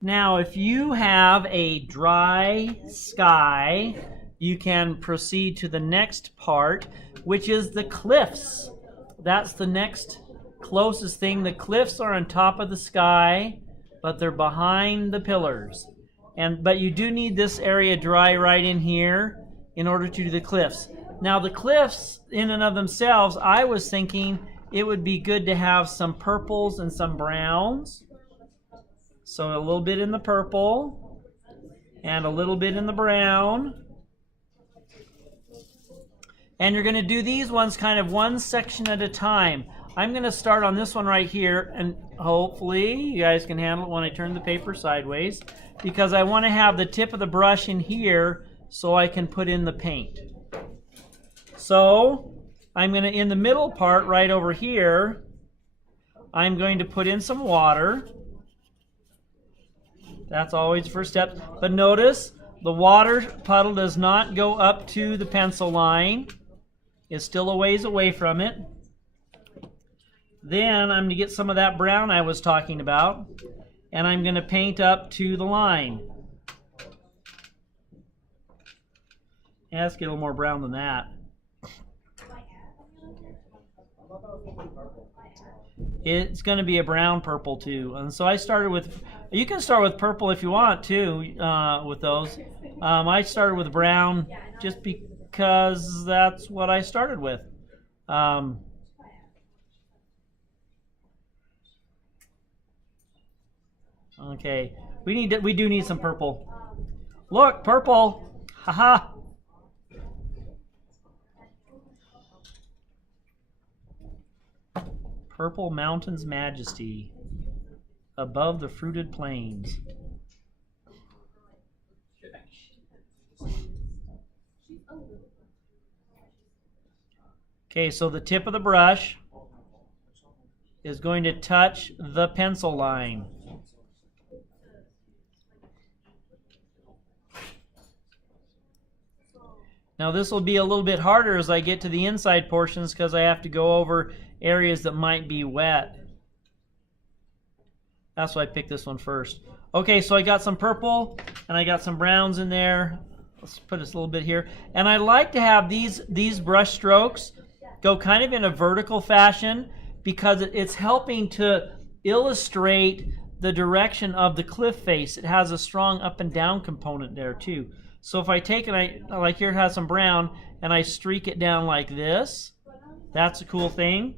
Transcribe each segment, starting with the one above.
Now, if you have a dry sky, you can proceed to the next part, which is the cliffs. That's the next closest thing. The cliffs are on top of the sky, but they're behind the pillars. But you do need this area dry right in here in order to do the cliffs. Now, the cliffs in and of themselves, I was thinking it would be good to have some purples and some browns. So a little bit in the purple and a little bit in the brown. And you're going to do these ones kind of one section at a time. I'm going to start on this one right here, and hopefully you guys can handle it when I turn the paper sideways, because I want to have the tip of the brush in here so I can put in the paint. So I'm going to, in the middle part right over here, I'm going to put in some water. That's always the first step. But notice the water puddle does not go up to the pencil line. It's still a ways away from it. Then I'm going to get some of that brown I was talking about, and I'm going to paint up to the line. Yeah, let's get a little more brown than that. It's going to be a brown purple too. And so I started with, you can start with purple if you want too, with those. I started with brown just because that's what I started with. Okay, we do need some purple. Look, purple. Haha. Purple Mountain's Majesty, above the fruited plains. Okay, so the tip of the brush is going to touch the pencil line. Now this will be a little bit harder as I get to the inside portions because I have to go over areas that might be wet. That's why I picked this one first. Okay, so I got some purple and I got some browns in there. Let's put this a little bit here. And I like to have these brush strokes go kind of in a vertical fashion because it's helping to illustrate the direction of the cliff face. It has a strong up and down component there too. So if I take it, like here it has some brown, and I streak it down like this, that's a cool thing.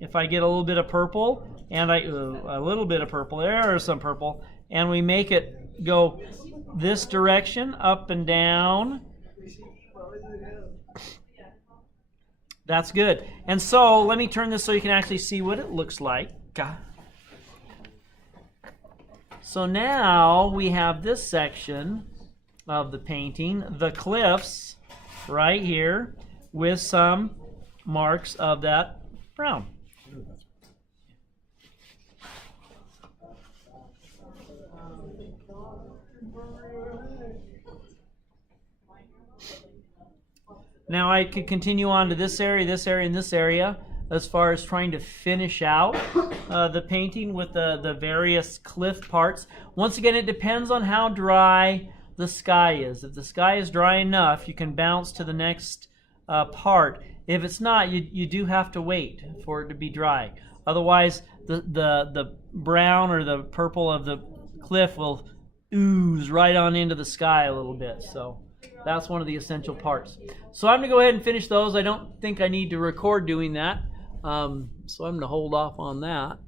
If I get a little bit of purple, and a little bit of purple, there's some purple, and we make it go this direction, up and down. That's good. And so let me turn this so you can actually see what it looks like. So now we have this section of the painting, the cliffs right here, with some marks of that brown. Now I could continue on to this area, and this area as far as trying to finish out the painting with the various cliff parts. Once again, it depends on how dry the sky is. If the sky is dry enough, you can bounce to the next part. If it's not, you do have to wait for it to be dry. Otherwise, the brown or the purple of the cliff will ooze right on into the sky a little bit. So that's one of the essential parts. So I'm going to go ahead and finish those. I don't think I need to record doing that. So I'm going to hold off on that.